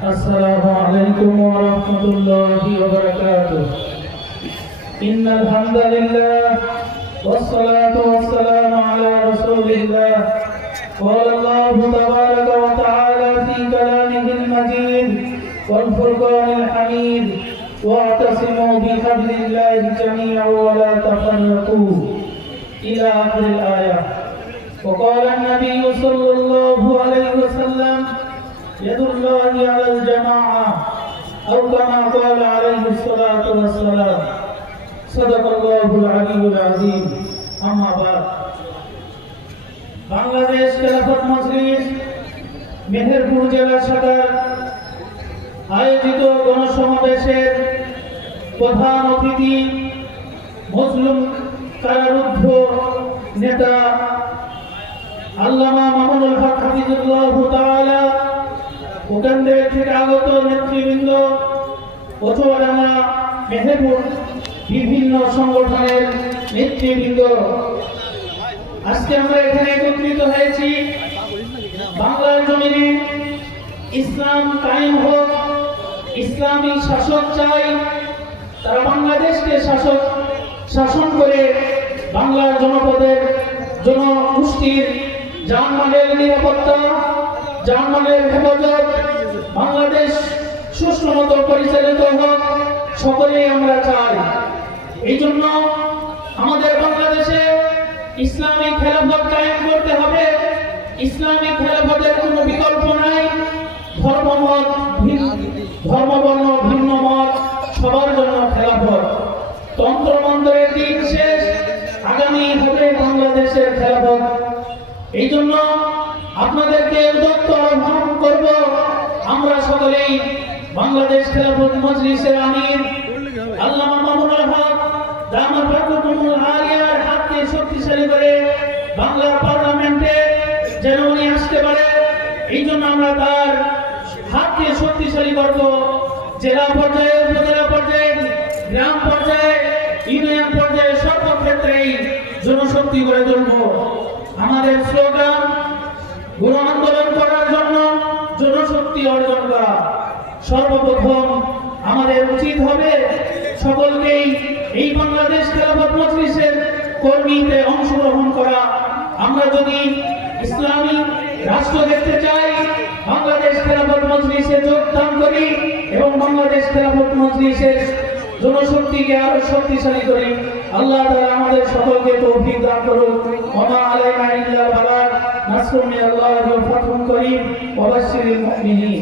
السلام عليكم ورحمة الله وبركاته. إن الحمد لله والصلاة والسلام على رسول الله. قال الله تبارك وتعالى في كلامه المجيد والفرقان الحميد: واعتصموا بحبل الله جميعا ولا تفرقوا إلى آخر الآية. وقال النبي صلى الله عليه وسلم: يد الله على الجماعة، أو كما قال عليه الصلاة والسلام. صدق الله العلي العظيم. أما بعد, বাংলাদেশ খেলাফত মজলিস মেহেরপুর জেলা শাখার আয়োজিত গণসমাবেশের প্রধান অতিথি মজলুম কারারুদ্ধ নেতা আল্লামা মামুনুল হক হাফিজুল্লাহ তাআলা, ভূখণ্ডের থেকে আগত নেতৃবৃন্দ, অথবা মেহেরপুর বিভিন্ন সংগঠনের নেতৃবৃন্দ, আজকে আমরা এখানে একত্রিত হয়েছি বাংলার জমিনে ইসলাম কায়েম হোক, ইসলামী শাসক চাই। তারা বাংলাদেশকে শাসন করে বাংলার জনপদের জনগোষ্ঠীর জানমালের নিরাপত্তা, জানমালের হেফাজত, বাংলাদেশ সুষ্ঠু মতো পরিচালিত হোক, সকলেই আমরা চাই। এই জন্য আমাদের বাংলাদেশে ইসলামিক খেলাফত কায়েম করতে হবে। ইসলামিক খেলাফতের কোনো বিকল্প নাই। ধর্মবর্ণ ভিন্ন মত সবার জন্য খেলাফত। তন্ত্রমন্ত্রের দিন শেষ, আগামী হবে বাংলাদেশের খেলাফত। এই জন্য আপনাদেরকে উদ্যত আহ্বান করব, আমরা সকলেই বাংলাদেশ খেলাফত মজলিসের আমির আল্লামা মামুনুল হক দামাত বরকাতুহুল আলিয়ার হাতকে শক্তিশালী করে বাংলার পার্লামেন্টে যেন উনি আসতে পারে। এই জন্য আমরা তার হাতকে শক্তিশালী করব। জেলা পর্যায়ে, উপজেলা পর্যায়ে, গ্রাম পর্যায়ে, ইউনিয়ন পর্যায়ে সর্বক্ষেত্রেই জনশক্তি গড়ে তুলব। আমাদের স্লোগান গণ আন্দোলন করার জন্য জনশক্তি অর্জন করা। সর্বপ্রথম আমাদের উচিত হবে সকলকেই এই বাংলাদেশ খেলাফত মজলিসের কর্মীতে অংশগ্রহণ করা। আমরা যদি ইসলামী রাষ্ট্র দেখতে চাই, বাংলাদেশ খেলাফত মজলিসে যোগদান করি এবং বাংলাদেশ খেলাফত মজলিসের জনশক্তিকে আরো শক্তিশালী করি। আল্লাহ তাআলা আমাদের সকলকে তৌফিক দান করুন। ওয়া মা আলাইনা ইল্লাল বালাগ। নাসরুন মিনাল্লাহি ওয়া ফাতহুন করিম ওয়া বাশশিরিল মুমিনিন।